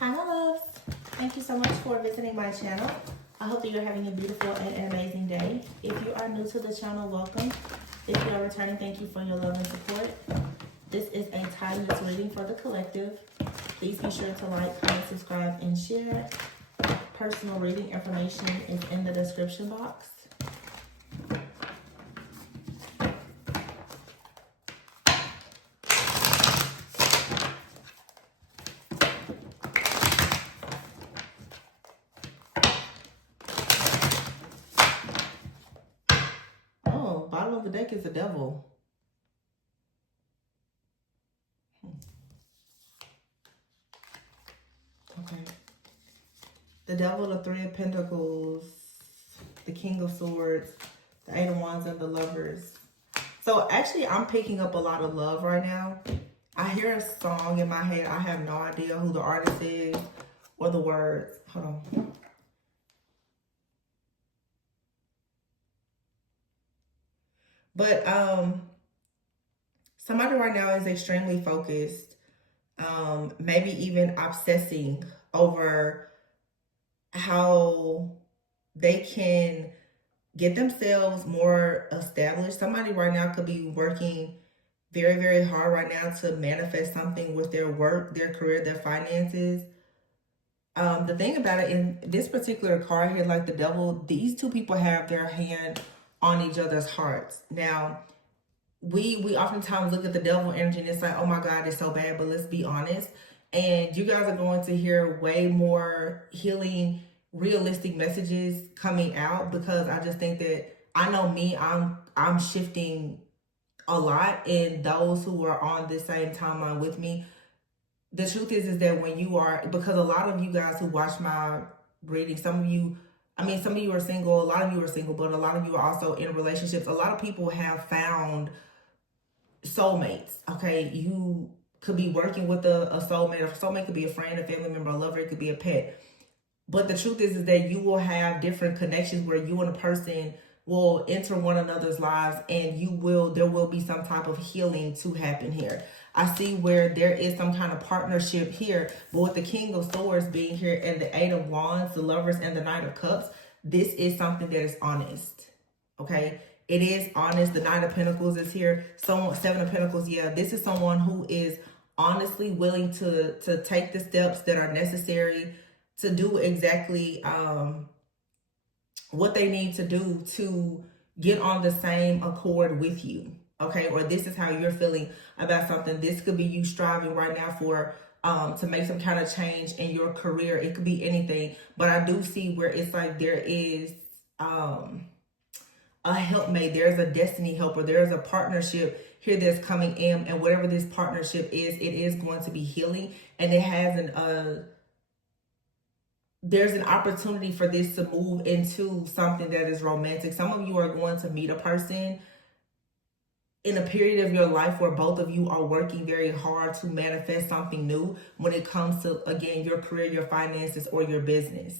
Hi, my loves. Thank you so much for visiting my channel. I hope that you're having a beautiful and an amazing day. If you are new to the channel, welcome. If you are returning, thank you for your love and support. This is a timeless reading for the collective. Please be sure to like, comment, subscribe, and share. Personal reading information is in the description box. Oh, bottom of the deck is the devil. Okay. The devil, the Three of Pentacles, the King of Swords, the Eight of Wands, and the Lovers. So actually, I'm picking up a lot of love right now. I hear a song in my head. I have no idea who the artist is or the words. Hold on. But somebody right now is extremely focused, maybe even obsessing over how they can get themselves more established. Somebody right now could be working very, very hard right now to manifest something with their work, their career, their finances. The thing about it, in this particular card here, like the devil, these two people have their hand on each other's hearts. Now, we oftentimes look at the devil energy and it's like, oh my God, it's so bad. But let's be honest. And you guys are going to hear way more healing, realistic messages coming out, because I just think that, I know me, I'm shifting a lot, and those who are on this same timeline with me. The truth is that when you are, because a lot of you guys who watch my reading, some of you are single, a lot of you are single, but a lot of you are also in relationships. A lot of people have found soulmates, okay? You could be working with a soulmate. A soulmate could be a friend, a family member, a lover, it could be a pet. But the truth is that you will have different connections where you and a person will enter one another's lives, and there will be some type of healing to happen here. I see where there is some kind of partnership here, but with the King of Swords being here and the Eight of Wands, the Lovers, and the Knight of Cups, this is something that is honest, okay? It is honest. The Knight of Pentacles is here. Seven of Pentacles, yeah. This is someone who is honestly willing to take the steps that are necessary to do exactly what they need to do to get on the same accord with you, okay? Or this is how you're feeling about something. This could be you striving right now for to make some kind of change in your career. It could be anything, but I do see where it's like there is a helpmate, there's a destiny helper, there's a partnership here that's coming in, and whatever this partnership is, it is going to be healing, and it has there's an opportunity for this to move into something that is romantic. Some of you are going to meet a person in a period of your life where both of you are working very hard to manifest something new when it comes to, again, your career, your finances, or your business.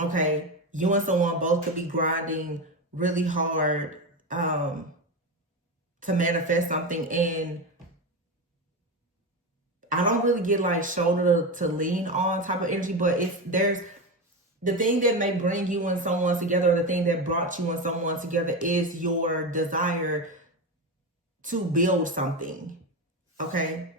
Okay, you and someone both could be grinding really hard to manifest something, and I don't really get like shoulder to lean on type of energy, but there's the thing that may bring you and someone together, the thing that brought you and someone together is your desire to build something, okay?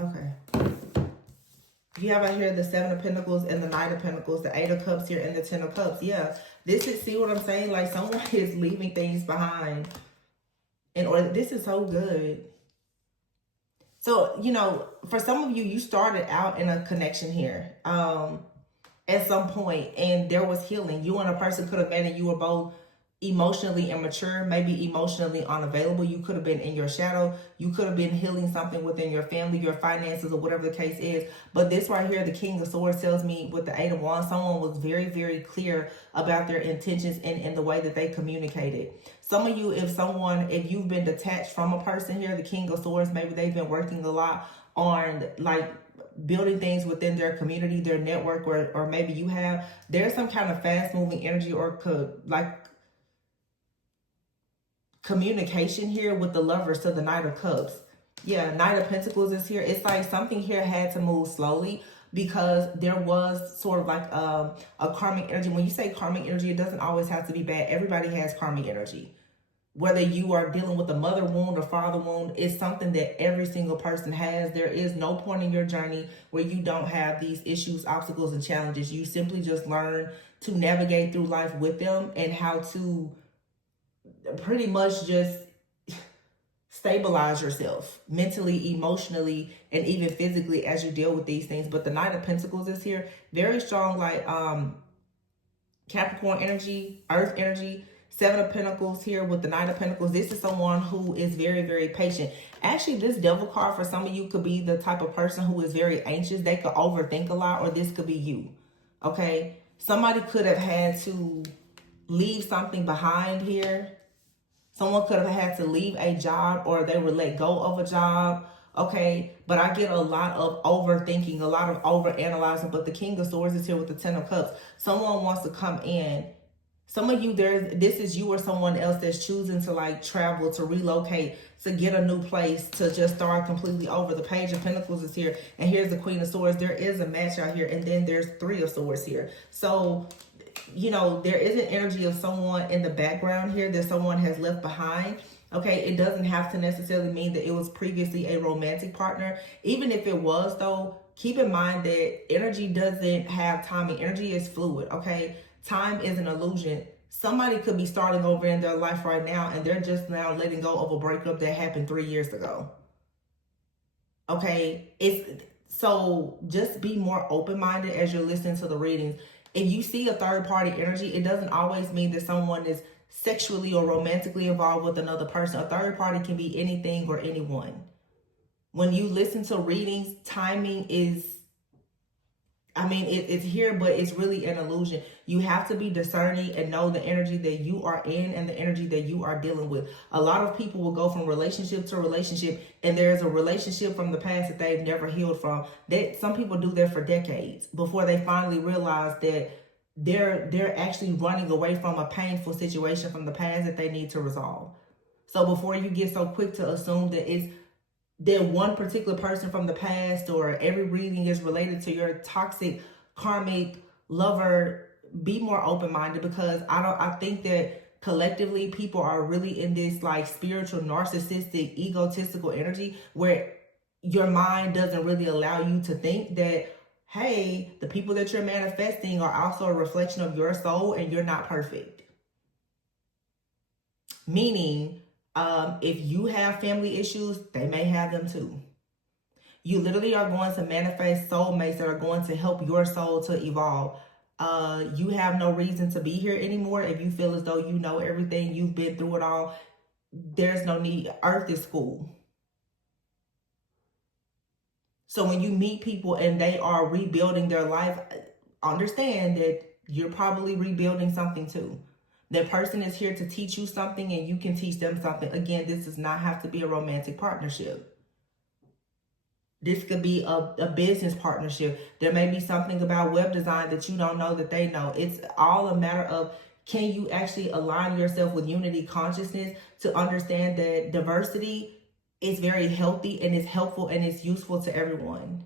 Okay. You have out here the Seven of Pentacles and the Knight of Pentacles, the Eight of Cups here, and the Ten of Cups. Yeah, this is, see what I'm saying? Like someone is leaving things behind. This is so good. So, you know, for some of you, you started out in a connection here at some point, and there was healing. You and a person could have been, and you were both emotionally immature, maybe emotionally unavailable. You could have been in your shadow. You could have been healing something within your family, your finances, or whatever the case is. But this right here, the King of Swords, tells me with the Eight of Wands, someone was very, very clear about their intentions and the way that they communicated. Some of you, if you've been detached from a person here, the King of Swords, maybe they've been working a lot on like building things within their community, their network, or maybe you have, there's some kind of fast moving energy or like communication here with the Lovers to the Knight of Cups. Yeah, Knight of Pentacles is here. It's like something here had to move slowly because there was sort of like a karmic energy. When you say karmic energy, it doesn't always have to be bad. Everybody has karmic energy. Whether you are dealing with a mother wound or father wound, it's something that every single person has. There is no point in your journey where you don't have these issues, obstacles, and challenges. You simply just learn to navigate through life with them and how to pretty much just stabilize yourself mentally, emotionally, and even physically as you deal with these things. But the Knight of Pentacles is here. Very strong, like Capricorn energy, Earth energy. Seven of Pentacles here with the Knight of Pentacles. This is someone who is very, very patient. Actually, this Devil card for some of you could be the type of person who is very anxious. They could overthink a lot, or this could be you. Okay? Somebody could have had to leave something behind here. Someone could have had to leave a job, or they were let go of a job. Okay? But I get a lot of overthinking, a lot of overanalyzing. But the King of Swords is here with the Ten of Cups. Someone wants to come in. Some of you, this is you or someone else that's choosing to like travel, to relocate, to get a new place, to just start completely over. The Page of Pentacles is here, and here's the Queen of Swords. There is a match out here, and then there's Three of Swords here. So, you know, there is an energy of someone in the background here that someone has left behind. Okay, it doesn't have to necessarily mean that it was previously a romantic partner. Even if it was, though, keep in mind that energy doesn't have timing. Energy is fluid, okay? Time is an illusion. Somebody could be starting over in their life right now, and they're just now letting go of a breakup that happened 3 years ago. Okay? So just be more open-minded as you're listening to the readings. If you see a third-party energy, it doesn't always mean that someone is sexually or romantically involved with another person. A third party can be anything or anyone. When you listen to readings, timing is, it's here, but it's really an illusion. You have to be discerning and know the energy that you are in and the energy that you are dealing with. A lot of people will go from relationship to relationship, and there's a relationship from the past that they've never healed from. Some people do that for decades before they finally realize that they're actually running away from a painful situation from the past that they need to resolve. So before you get so quick to assume that it's that one particular person from the past, or every reading is related to your toxic karmic lover, be more open-minded, because I think that collectively people are really in this like spiritual, narcissistic, egotistical energy where your mind doesn't really allow you to think that, hey, the people that you're manifesting are also a reflection of your soul and you're not perfect. Meaning, if you have family issues, they may have them too. You literally are going to manifest soulmates that are going to help your soul to evolve. You have no reason to be here anymore if you feel as though you know everything, you've been through it all. There's no need. Earth is school. So when you meet people and they are rebuilding their life, understand that you're probably rebuilding something too. That person is here to teach you something, and you can teach them something. Again, this does not have to be a romantic partnership. This could be a business partnership. There may be something about web design that you don't know that they know. It's all a matter of, can you actually align yourself with unity consciousness to understand that diversity is very healthy and it's helpful and it's useful to everyone.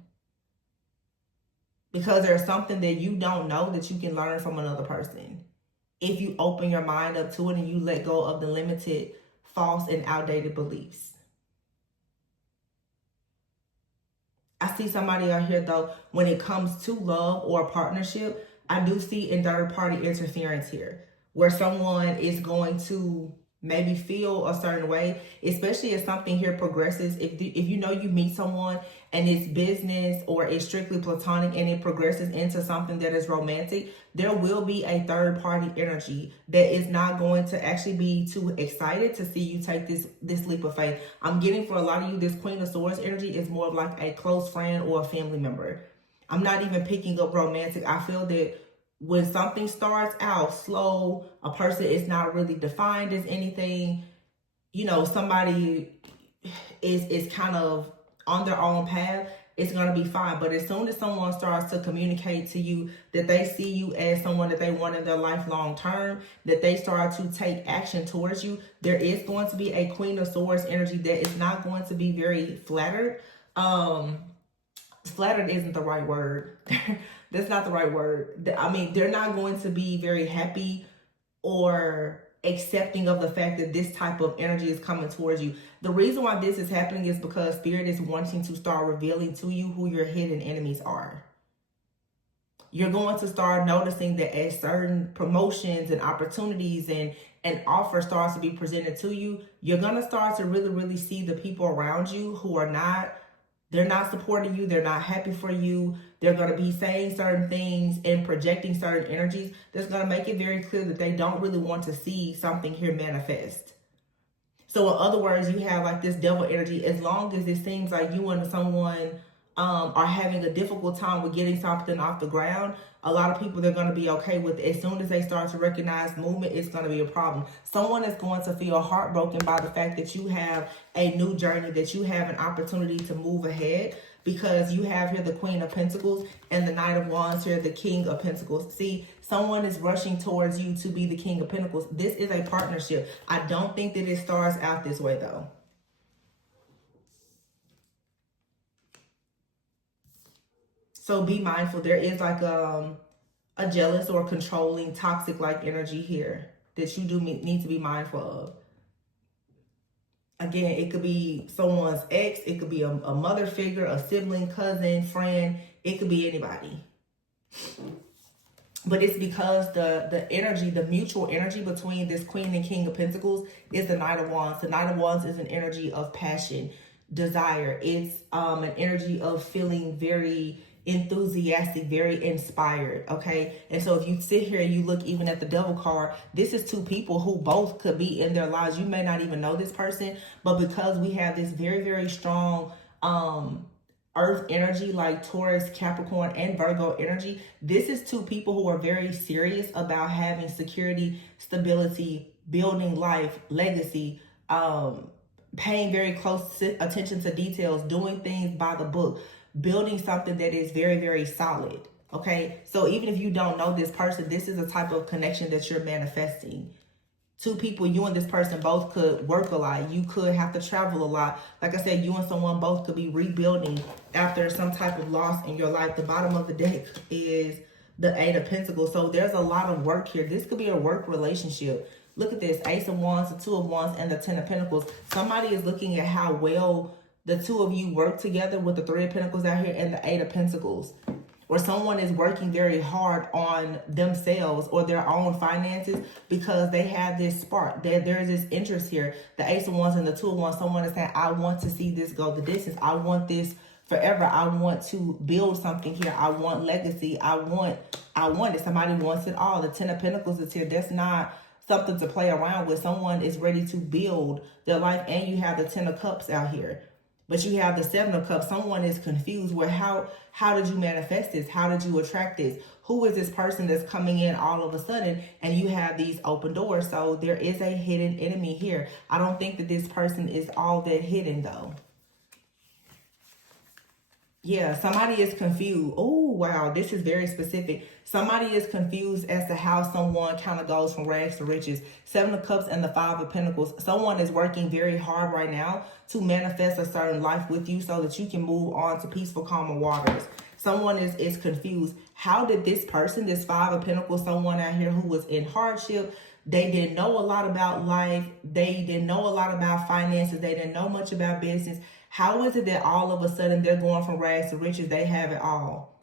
Because there's something that you don't know that you can learn from another person. If you open your mind up to it and you let go of the limited, false, and outdated beliefs. I see somebody out here, though, when it comes to love or a partnership, I do see in third-party interference here, where someone is going to maybe feel a certain way, especially if something here progresses. If you know you meet someone and it's business or it's strictly platonic and it progresses into something that is romantic, there will be a third party energy that is not going to actually be too excited to see you take this leap of faith. I'm getting, for a lot of you, this Queen of Swords energy is more of like a close friend or a family member. I'm not even picking up romantic. I feel that when something starts out slow, a person is not really defined as anything, somebody is kind of on their own path, it's going to be fine. But as soon as someone starts to communicate to you that they see you as someone that they want in their life long term, that they start to take action towards you, there is going to be a Queen of Swords energy that is not going to be very flattered. Flattered isn't the right word. That's not the right word. I mean, they're not going to be very happy or accepting of the fact that this type of energy is coming towards you. The reason why this is happening is because Spirit is wanting to start revealing to you who your hidden enemies are. You're going to start noticing that as certain promotions and opportunities and offers starts to be presented to you, you're going to start to really, really see the people around you who are not, they're not supporting you. They're not happy for you. They're going to be saying certain things and projecting certain energies that's going to make it very clear that they don't really want to see something here manifest. So in other words, you have like this devil energy. As long as it seems like you and someone are having a difficult time with getting something off the ground, a lot of people, they're going to be okay with it. As soon as they start to recognize movement, it's going to be a problem. Someone is going to feel heartbroken by the fact that you have a new journey, that you have an opportunity to move ahead, because you have here the Queen of Pentacles and the Knight of Wands here, the King of Pentacles. See, someone is rushing towards you to be the King of Pentacles. This is a partnership. I don't think that it starts out this way though. So be mindful. There is like a jealous or controlling, toxic like energy here that you do need to be mindful of. Again, it could be someone's ex. It could be a mother figure, a sibling, cousin, friend. It could be anybody. But it's because the energy, the mutual energy between this Queen and King of Pentacles is the Knight of Wands. The Knight of Wands is an energy of passion, desire. It's an energy of feeling very enthusiastic, very inspired, okay? And so if you sit here and you look even at the Devil card, this is two people who both could be in their lives. You may not even know this person, but because we have this very, very strong earth energy like Taurus, Capricorn, and Virgo energy, this is two people who are very serious about having security, stability, building life, legacy, paying very close attention to details, doing things by the book, building something that is very, very solid. Okay, so even if you don't know this person, this is a type of connection that you're manifesting. Two people, you and this person both could work a lot. You could have to travel a lot. Like I said, you and someone both could be rebuilding after some type of loss in your life. The bottom of the deck is the Eight of Pentacles. So there's a lot of work here. This could be a work relationship. Look at this, Ace of Wands, the Two of Wands, and the Ten of Pentacles. Somebody is looking at how well the two of you work together with the Three of Pentacles out here and the Eight of Pentacles. Or someone is working very hard on themselves or their own finances because they have this spark. There's this interest here. The Ace of Wands and the Two of Wands, someone is saying, I want to see this go the distance. I want this forever. I want to build something here. I want legacy. I want it. Somebody wants it all. The Ten of Pentacles is here. That's not something to play around with. Someone is ready to build their life. And you have the Ten of Cups out here. But you have the Seven of Cups. Someone is confused. Well, how did you manifest this? How did you attract this? Who is this person that's coming in all of a sudden? And you have these open doors. So there is a hidden enemy here. I don't think that this person is all that hidden though. Yeah, somebody is confused. Oh, wow. This is very specific. Somebody is confused as to how someone kind of goes from rags to riches. Seven of Cups and the Five of Pentacles. Someone is working very hard right now to manifest a certain life with you so that you can move on to peaceful, calmer waters. Someone is confused. How did this person, this Five of Pentacles, someone out here who was in hardship, they didn't know a lot about life. They didn't know a lot about finances. They didn't know much about business. How is it that all of a sudden they're going from rags to riches? They have it all.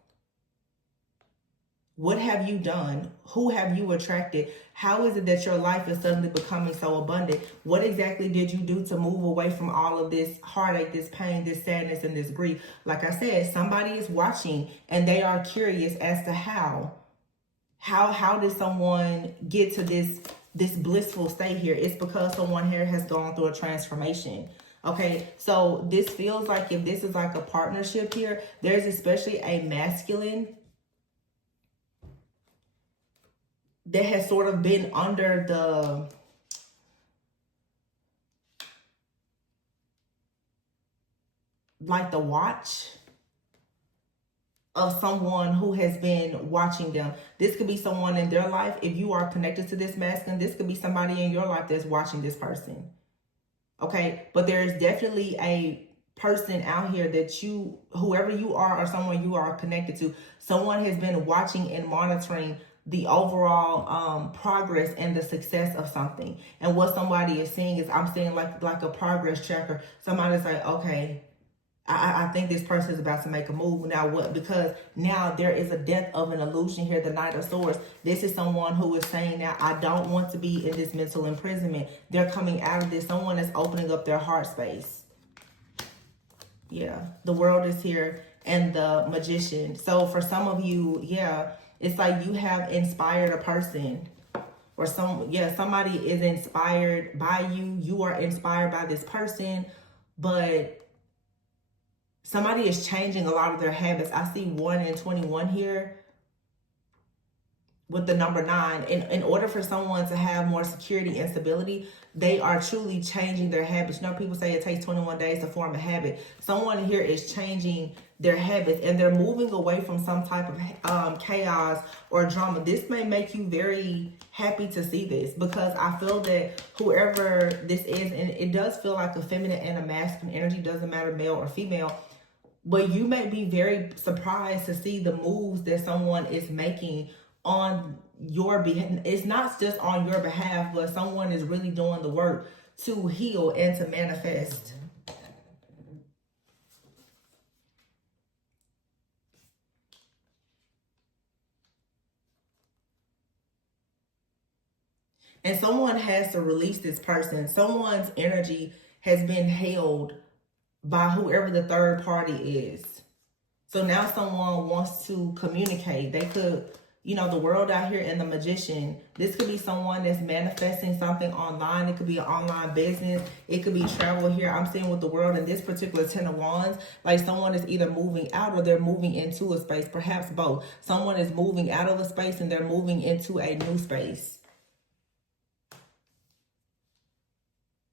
What have you done? Who have you attracted? How is it that your life is suddenly becoming so abundant? What exactly did you do to move away from all of this heartache, this pain, this sadness, and this grief? Like I said, somebody is watching and they are curious as to how did someone get to this blissful state here? It's because someone here has gone through a transformation. Okay, so this feels like if this is like a partnership here, there's especially a masculine that has sort of been under the watch of someone who has been watching them. This could be someone in their life. If you are connected to this masculine, this could be somebody in your life that's watching this person. Okay, but there is definitely a person out here that you, whoever you are or someone you are connected to, someone has been watching and monitoring the overall progress and the success of something. And what somebody is seeing is, I'm seeing like a progress tracker. Somebody's like, okay, I think this person is about to make a move. Now what? Because now there is a death of an illusion here, the Knight of Swords. This is someone who is saying, now I don't want to be in this mental imprisonment. They're coming out of this. Someone is opening up their heart space. Yeah, the World is here and the Magician. So for some of you, yeah, it's like you have inspired a person, or somebody is inspired by you. You are inspired by this person, but somebody is changing a lot of their habits. I see 1 and 21 here with the number 9. In order for someone to have more security and stability, they are truly changing their habits. You know, people say it takes 21 days to form a habit. Someone here is changing their habits, and they're moving away from some type of chaos or drama. This may make you very happy to see this, because I feel that whoever this is, and it does feel like a feminine and a masculine energy, doesn't matter male or female, but you may be very surprised to see the moves that someone is making on your behalf. It's not just on your behalf, but someone is really doing the work to heal and to manifest. And someone has to release this person. Someone's energy has been held by whoever the third party is. So now someone wants to communicate. They could, you know, the World out here and the Magician. This could be someone that's manifesting something online. It could be an online business. It could be travel here. I'm seeing with the World in this particular 10 of Wands, like someone is either moving out or they're moving into a space, perhaps both. Someone is moving out of a space and they're moving into a new space.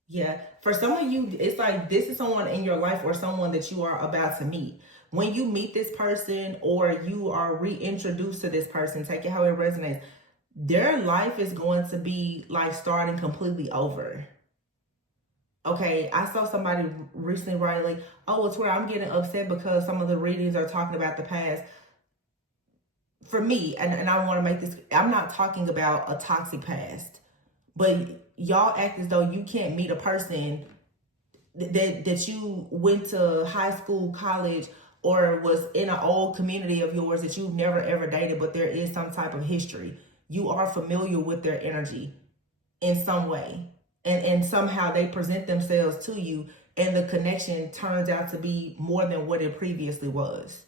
Yeah, for some of you, it's like this is someone in your life or someone that you are about to meet. When you meet this person or you are reintroduced to this person, take it how it resonates, their life is going to be like starting completely over. Okay, I saw somebody recently write like, oh, it's where I'm getting upset because some of the readings are talking about the past. For me, and I want to make this, I'm not talking about a toxic past, but y'all act as though you can't meet a person that you went to high school, college, or was in an old community of yours that you've never ever dated, but there is some type of history. You are familiar with their energy in some way. And somehow they present themselves to you, and the connection turns out to be more than what it previously was.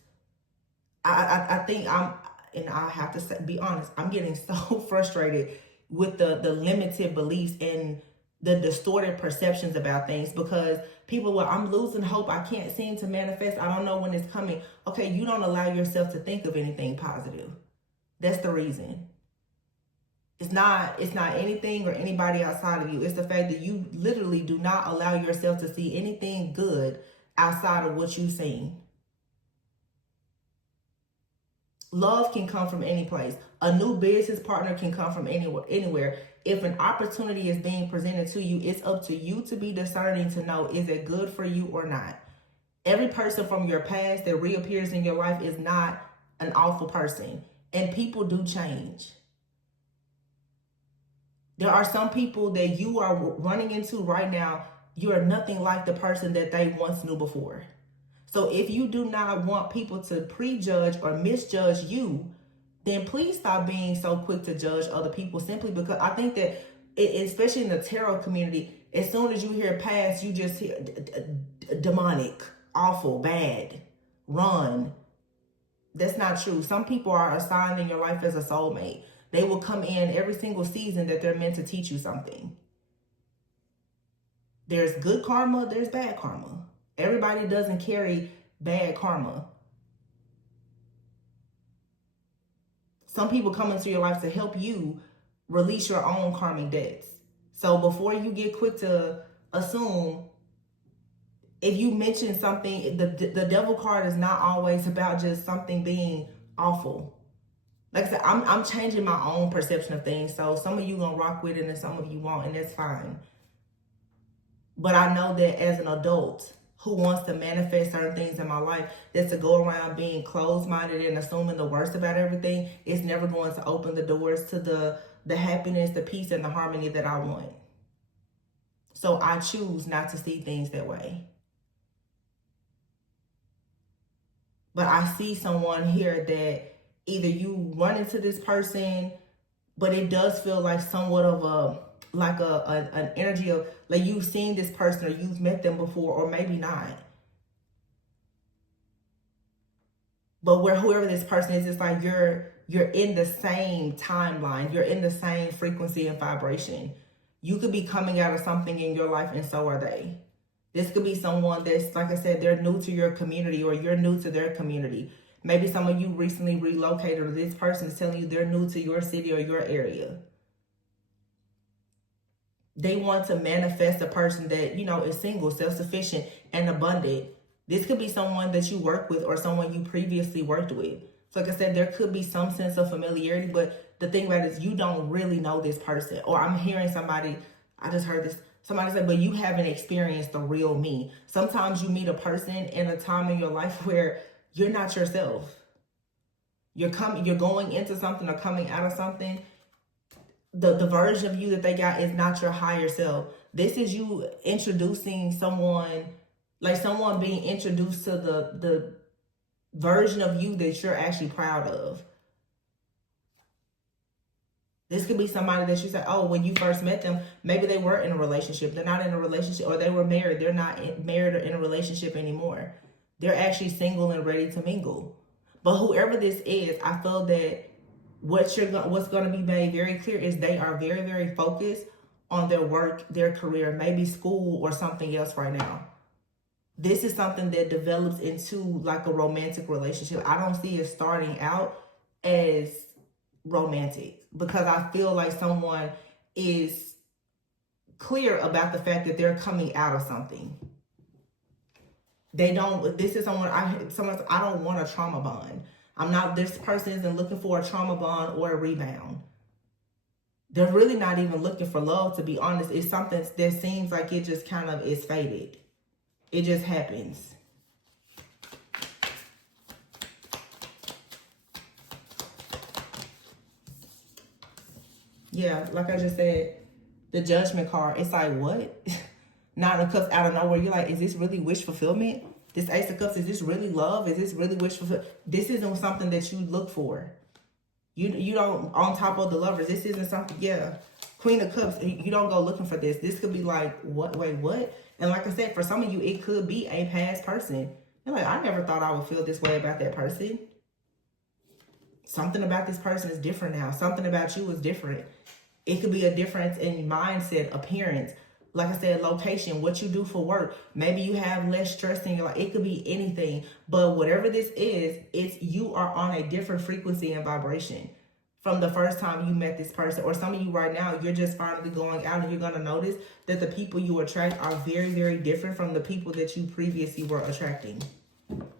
I think and I have to say, be honest, I'm getting so frustrated with the limited beliefs and the distorted perceptions about things, because people, well, I'm losing hope. I can't seem to manifest. I don't know when it's coming. Okay, you don't allow yourself to think of anything positive. That's the reason. It's not anything or anybody outside of you. It's the fact that you literally do not allow yourself to see anything good outside of what you've seen. Love can come from any place. A new business partner can come from anywhere. If an opportunity is being presented to you, it's up to you to be discerning to know, is it good for you or not? Every person from your past that reappears in your life is not an awful person. And people do change. There are some people that you are running into right now, you are nothing like the person that they once knew before. So if you do not want people to prejudge or misjudge you, then please stop being so quick to judge other people, simply because I think that, especially in the tarot community, as soon as you hear past, you just hear demonic, awful, bad, run. That's not true. Some people are assigned in your life as a soulmate. They will come in every single season that they're meant to teach you something. There's good karma, there's bad karma. Everybody doesn't carry bad karma. Some people come into your life to help you release your own karmic debts. So before you get quick to assume if you mention something, the devil card is not always about just something being awful. Like I said, I'm changing my own perception of things. So some of you gonna rock with it and some of you won't, and that's fine. But I know that as an adult who wants to manifest certain things in my life, that's to go around being closed-minded and assuming the worst about everything, is never going to open the doors to the happiness, the peace, and the harmony that I want. So I choose not to see things that way. But I see someone here that either you run into this person, but it does feel like somewhat of an energy of like you've seen this person or you've met them before, or maybe not. But where whoever this person is, it's like you're in the same timeline, you're in the same frequency and vibration. You could be coming out of something in your life, and so are they. This could be someone that's, like I said, they're new to your community or you're new to their community. Maybe some of you recently relocated, or this person is telling you they're new to your city or your area. They want to manifest a person that, you know, is single, self-sufficient, and abundant. This could be someone that you work with or someone you previously worked with. So like I said, there could be some sense of familiarity, but the thing about it is you don't really know this person. Or I'm hearing somebody, I just heard this, somebody say, but you haven't experienced the real me. Sometimes you meet a person in a time in your life where you're not yourself. You're going into something or coming out of something. The version of you that they got is not your higher self. This is you introducing someone, like someone being introduced to the version of you that you're actually proud of. This could be somebody that you say, oh, when you first met them, maybe they were in a relationship. They're not in a relationship, or they were married. They're not married or in a relationship anymore. They're actually single and ready to mingle. But whoever this is, I feel that what's going to be made very clear is they are very, very focused on their work, their career, maybe school or something else right now. This is something that develops into like a romantic relationship. I don't see it starting out as romantic, because I feel like someone is clear about the fact that they're coming out of something. This is someone, I don't want a trauma bond. This person isn't looking for a trauma bond or a rebound. They're really not even looking for love, to be honest. It's something that seems like it just kind of is fated. It just happens. Yeah, like I just said, the Judgment card, it's like, what? Nine of Cups out of nowhere. You're like, is this really wish fulfillment? This Ace of Cups, is this really love? Is this really wish fulfillment? This isn't something that you look for. You don't, on top of the Lovers, this isn't something, yeah. Queen of Cups, you don't go looking for this. This could be like, what, wait, what? And like I said, for some of you, it could be a past person. You're like, I never thought I would feel this way about that person. Something about this person is different now. Something about you is different. It could be a difference in mindset, appearance. Like I said, location, what you do for work. Maybe you have less stress in your life. It could be anything. But whatever this is, you are on a different frequency and vibration from the first time you met this person. Or some of you right now, you're just finally going out and you're going to notice that the people you attract are very, very different from the people that you previously were attracting.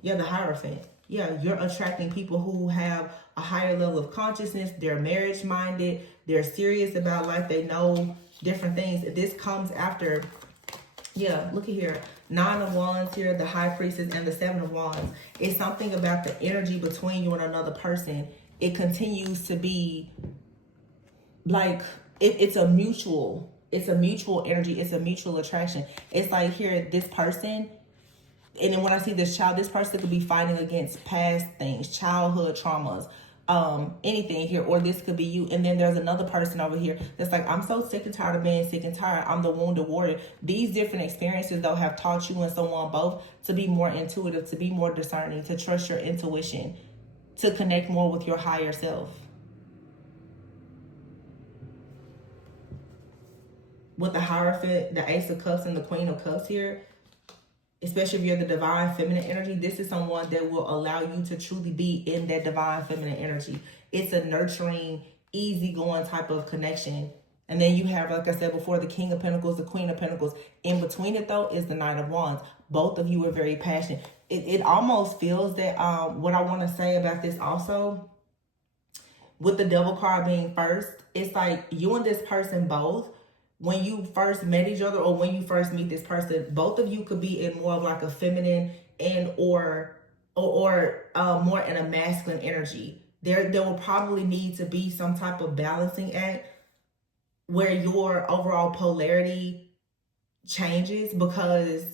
Yeah, the Hierophant. Yeah, you're attracting people who have a higher level of consciousness. They're marriage minded. They're serious about life. They know different things. This comes after, yeah, look at here. 9 of Wands here, the High Priestess, and the 7 of Wands. It's something about the energy between you and another person. It continues to be like, it's a mutual energy. It's a mutual attraction. It's like here, this person, and then when I see this child, this person could be fighting against past things, childhood traumas, anything here, or this could be you. And then there's another person over here that's like, I'm so sick and tired of being sick and tired. I'm the wounded warrior. These different experiences, though, have taught you and someone both to be more intuitive, to be more discerning, to trust your intuition, to connect more with your higher self. With the Hierophant, the Ace of Cups, and the Queen of Cups here, especially if you're the divine feminine energy, this is someone that will allow you to truly be in that divine feminine energy. It's a nurturing, easygoing type of connection. And then you have, like I said before, the King of Pentacles, the Queen of Pentacles. In between it, though, is the Knight of Wands. Both of you are very passionate. It almost feels that, what I want to say about this also, with the Devil card being first, it's like you and this person both, when you first met each other or when you first meet this person, both of you could be in more of like a feminine and or more in a masculine energy. There will probably need to be some type of balancing act where your overall polarity changes, because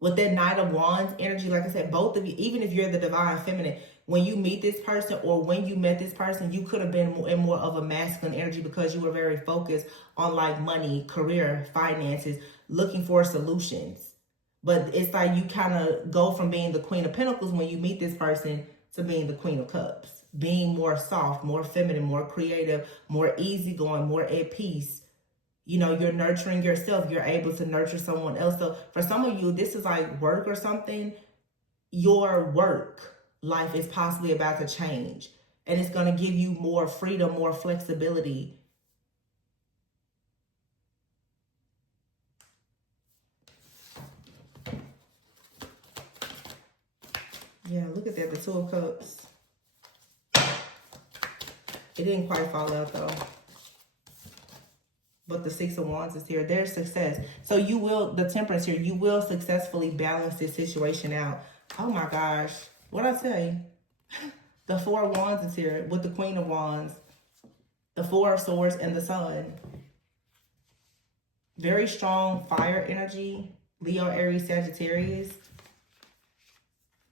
with that Knight of Wands energy, like I said, both of you, even if you're the divine feminine, when you meet this person or when you met this person, you could have been in more of a masculine energy because you were very focused on like money, career, finances, looking for solutions. But it's like you kind of go from being the Queen of Pentacles when you meet this person to being the Queen of Cups, being more soft, more feminine, more creative, more easygoing, more at peace. You know, you're nurturing yourself. You're able to nurture someone else. So for some of you, this is like work or something. Your work life is possibly about to change. And it's going to give you more freedom, more flexibility. Yeah, look at that. The Two of Cups. It didn't quite fall out though. But the Six of Wands is here. There's success. So you will, the Temperance here, you will successfully balance this situation out. Oh my gosh. What'd I say? The Four of Wands is here with the Queen of Wands. The Four of Swords and the Sun. Very strong fire energy. Leo, Aries, Sagittarius.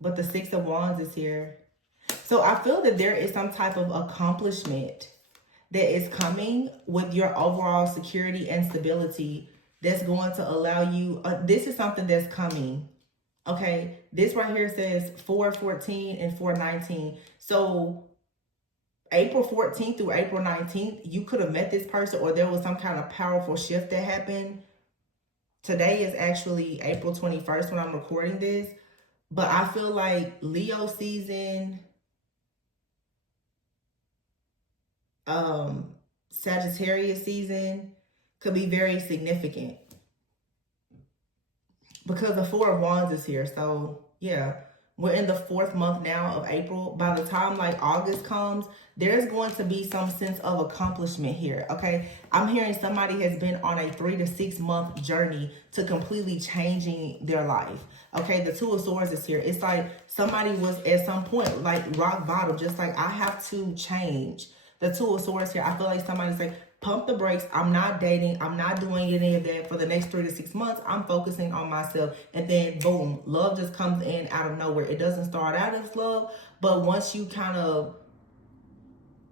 But the Six of Wands is here. So I feel that there is some type of accomplishment that is coming with your overall security and stability that's going to allow you, this is something that's coming, okay? This right here says 4/14 and 4/19. So April 14th through April 19th, you could have met this person or there was some kind of powerful shift that happened. Today is actually April 21st when I'm recording this, but I feel like Leo season, Sagittarius season could be very significant because the Four of Wands is here. So yeah, we're in the 4th month now of April. By the time like August comes, there's going to be some sense of accomplishment here. Okay, I'm hearing somebody has been on a 3 to 6 month journey to completely changing their life. Okay, the Two of Swords is here. It's like somebody was at some point like rock bottom, just like I have to change. The Two of Swords here, I feel like somebody's like, pump the brakes. I'm not dating. I'm not doing any of that for the next 3 to 6 months. I'm focusing on myself. And then boom, love just comes in out of nowhere. It doesn't start out as love, but once you kind of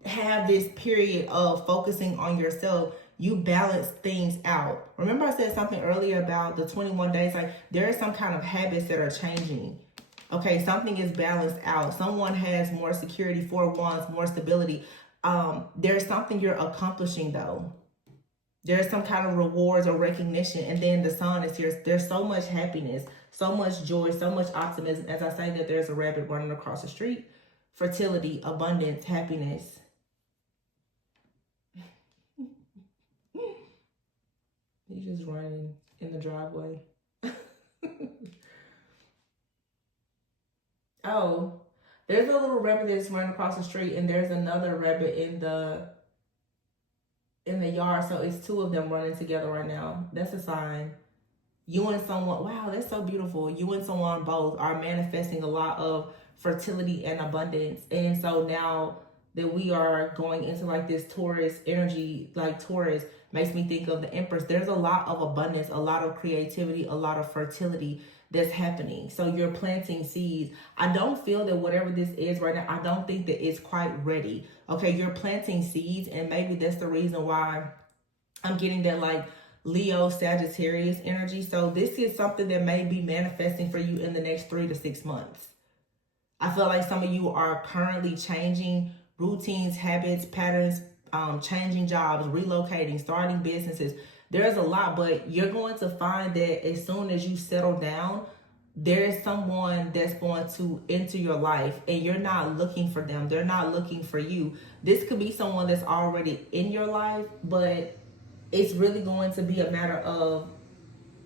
have this period of focusing on yourself, you balance things out. Remember I said something earlier about the 21 days, like there are some kind of habits that are changing. Okay, something is balanced out. Someone has more security, Four of Wands, more stability. There's something you're accomplishing though. There's some kind of rewards or recognition. And then the Sun is here. There's so much happiness, so much joy, so much optimism. As I say that there's a rabbit running across the street. Fertility, abundance, happiness. He's just running in the driveway. Oh, there's a little rabbit that's running across the street, and there's another rabbit in the yard. So it's two of them running together right now. That's a sign. You and someone, wow, that's so beautiful. You and someone both are manifesting a lot of fertility and abundance. And so now that we are going into like this Taurus energy, like Taurus makes me think of the Empress. There's a lot of abundance, a lot of creativity, a lot of fertility that's happening. So you're planting seeds. I don't feel that whatever this is right now, I don't think that it's quite ready. Okay, you're planting seeds, and maybe that's the reason why I'm getting that like Leo, Sagittarius energy. So this is something that may be manifesting for you in the next 3 to 6 months. I feel like some of you are currently changing routines, habits, patterns, changing jobs, relocating, starting businesses. There's a lot, but you're going to find that as soon as you settle down, there is someone that's going to enter your life, and you're not looking for them. They're not looking for you. This could be someone that's already in your life, but it's really going to be a matter of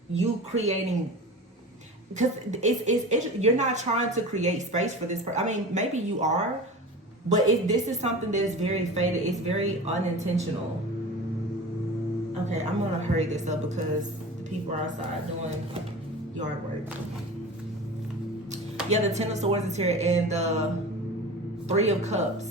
you creating, because it's you're not trying to create space for this person. I mean, maybe you are, but this is something that's very fated. It's very unintentional. Okay, I'm gonna hurry this up because the people are outside doing yard work. Yeah, the Ten of Swords is here, and the Three of Cups.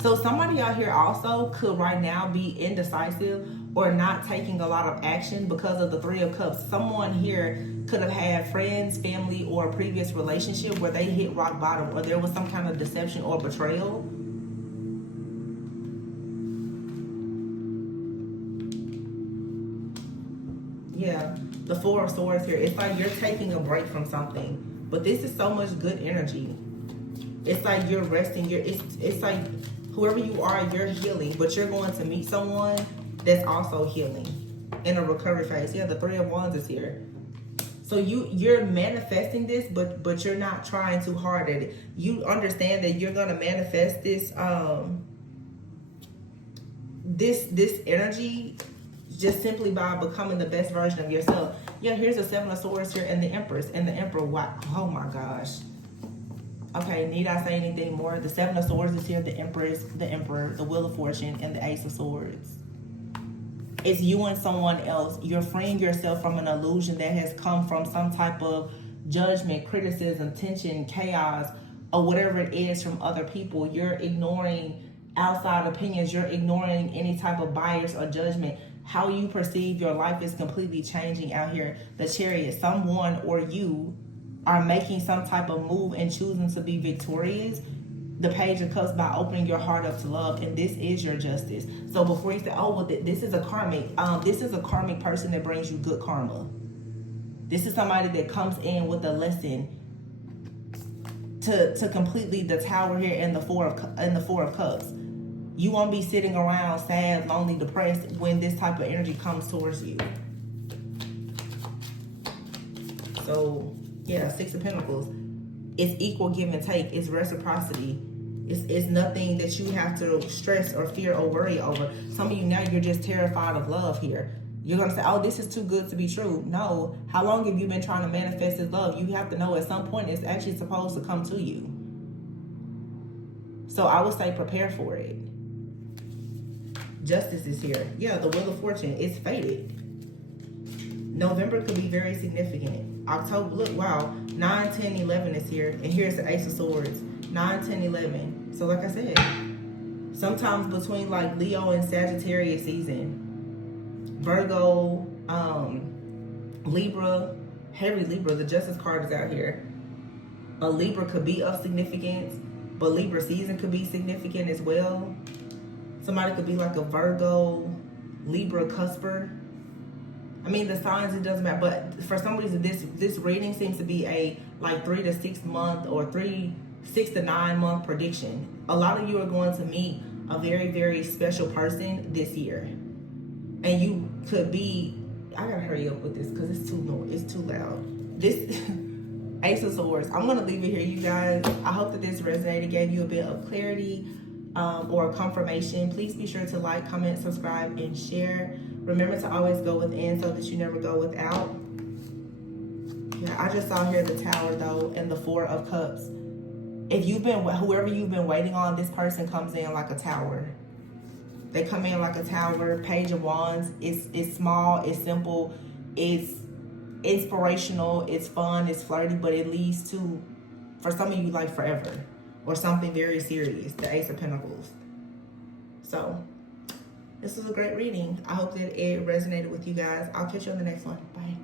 So somebody out here also could right now be indecisive or not taking a lot of action because of the Three of Cups. Someone here could have had friends, family, or a previous relationship where they hit rock bottom, or there was some kind of deception or betrayal. Yeah, the Four of Swords here. It's like you're taking a break from something, but this is so much good energy. It's like you're resting. It's like whoever you are, you're healing, but you're going to meet someone that's also healing in a recovery phase. Yeah, the Three of Wands is here. So you're manifesting this, but you're not trying too hard at it. You understand that you're gonna manifest this this energy just simply by becoming the best version of yourself. Yeah, here's the Seven of Swords here, and the Empress, and the Emperor. Wow, oh my gosh. Okay, need I say anything more? The Seven of Swords is here, the Empress, the Emperor, the Wheel of Fortune, and the Ace of Swords. It's you and someone else. You're freeing yourself from an illusion that has come from some type of judgment, criticism, tension, chaos, or whatever it is from other people. You're ignoring outside opinions. You're ignoring any type of bias or judgment. How you perceive your life is completely changing out here. The Chariot, someone or you are making some type of move and choosing to be victorious. The Page of Cups, by opening your heart up to love, and this is your justice. So before you say, oh, well, this is a karmic person that brings you good karma. This is somebody that comes in with a lesson to completely the Tower here and the Four of Cups. You won't be sitting around sad, lonely, depressed when this type of energy comes towards you. So yeah, Six of Pentacles. It's equal give and take. It's reciprocity. It's nothing that you have to stress or fear or worry over. Some of you now, you're just terrified of love here. You're going to say, oh, this is too good to be true. No. How long have you been trying to manifest this love? You have to know at some point it's actually supposed to come to you. So I would say prepare for it. Justice is here. Yeah, the Wheel of Fortune. It's fated. November could be very significant. October, look, wow. 9, 10, 11 is here. And here's the Ace of Swords. 9, 10, 11. So like I said, sometimes between like Leo and Sagittarius season, Virgo, Libra, heavy Libra, the Justice card is out here. A Libra could be of significance, but Libra season could be significant as well. Somebody could be like a Virgo, Libra cusper. I mean, the signs, it doesn't matter, but for some reason, this reading seems to be a like 3 to 6 month or 6 to 9 month prediction. A lot of you are going to meet a very, very special person this year, and you could be. I gotta hurry up with this because it's too loud. This Ace of Swords. I'm gonna leave it here, you guys. I hope that this resonated, gave you a bit of clarity or confirmation. Please be sure to like, comment, subscribe, and share. Remember to always go within so that you never go without. Yeah, I just saw here the Tower though and the Four of Cups. If whoever you've been waiting on, this person comes in like a tower. They come in like a tower. Page of Wands. It's small, it's simple, it's inspirational, it's fun, it's flirty, but it leads to, for some of you, like forever or something very serious. The Ace of Pentacles. So this was a great reading. I hope that it resonated with you guys. I'll catch you on the next one. Bye.